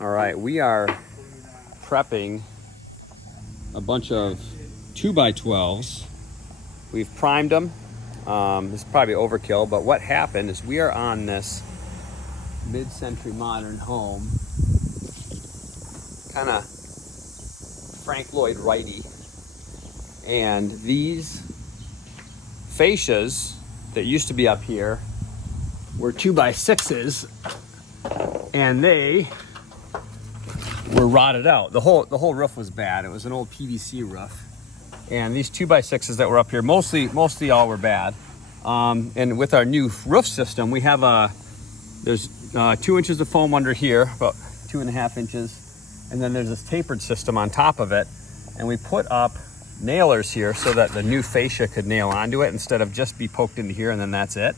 All right, we are prepping a bunch of 2x12s. We've primed them. This is probably overkill, but what happened is we are on this mid-century modern home, kind of Frank Lloyd Wrighty, and these fascias that used to be up here were 2x6s, and they were rotted out. The whole roof was bad. It was an old PVC roof, and these 2x6s that were up here mostly all were bad. And with our new roof system, we have there's 2 inches of foam under here, about 2.5 inches, and then there's this tapered system on top of it, and we put up nailers here so that the new fascia could nail onto it instead of just be poked into here and then that's it,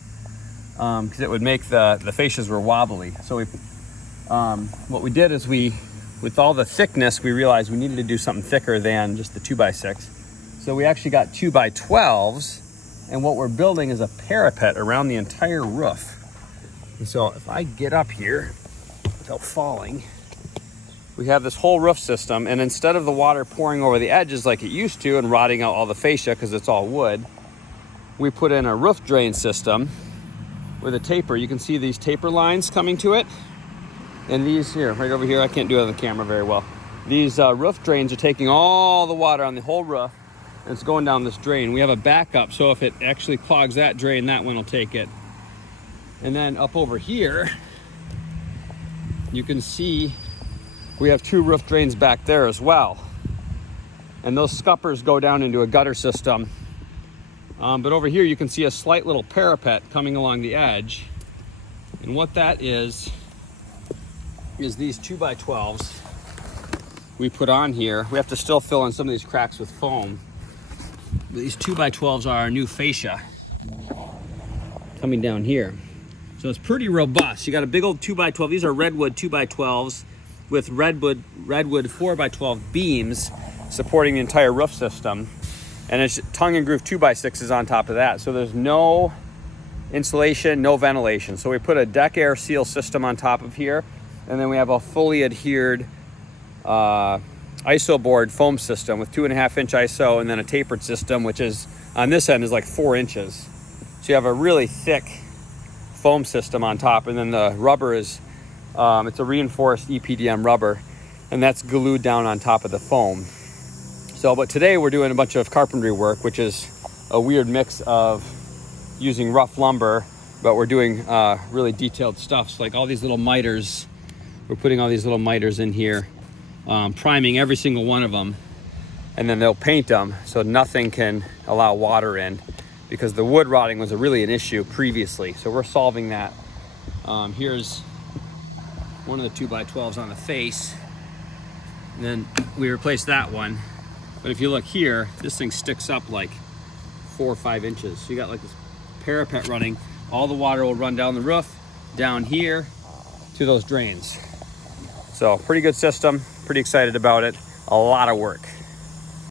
because it would make the fascias were wobbly. So what we did is with all the thickness, we realized we needed to do something thicker than just the 2x6. So we actually got 2x12s, and what we're building is a parapet around the entire roof. And so if I get up here without falling, we have this whole roof system, and instead of the water pouring over the edges like it used to and rotting out all the fascia because it's all wood, we put in a roof drain system with a taper. You can see these taper lines coming to it. And these here, right over here, I can't do it on the camera very well. These roof drains are taking all the water on the whole roof, and it's going down this drain. We have a backup, so if it actually clogs that drain, that one will take it. And then up over here, you can see we have 2 roof drains back there as well. And those scuppers go down into a gutter system. But over here, you can see a slight little parapet coming along the edge. And what that is these 2x12s we put on here. We have to still fill in some of these cracks with foam. But these 2x12s are our new fascia coming down here. So it's pretty robust. You got a big old 2x12. These are redwood 2x12s with redwood 4x12 beams supporting the entire roof system. And it's tongue and groove 2x6s on top of that. So there's no insulation, no ventilation. So we put a deck air seal system on top of here. And then we have a fully adhered ISO board foam system with 2.5 inch ISO, and then a tapered system, which is on this end is like 4 inches. So you have a really thick foam system on top, and then the rubber is, it's a reinforced EPDM rubber, and that's glued down on top of the foam. So, but today we're doing a bunch of carpentry work, which is a weird mix of using rough lumber, but we're doing really detailed stuff. So like all these little miters, we're putting all these little miters in here, priming every single one of them, and then they'll paint them so nothing can allow water in, because the wood rotting was really an issue previously. So we're solving that. Here's one of the 2x12s on the face, and then we replaced that one. But if you look here, this thing sticks up like 4 or 5 inches. So you got like this parapet running. All the water will run down the roof, down here to those drains. So pretty good system, pretty excited about it. A lot of work.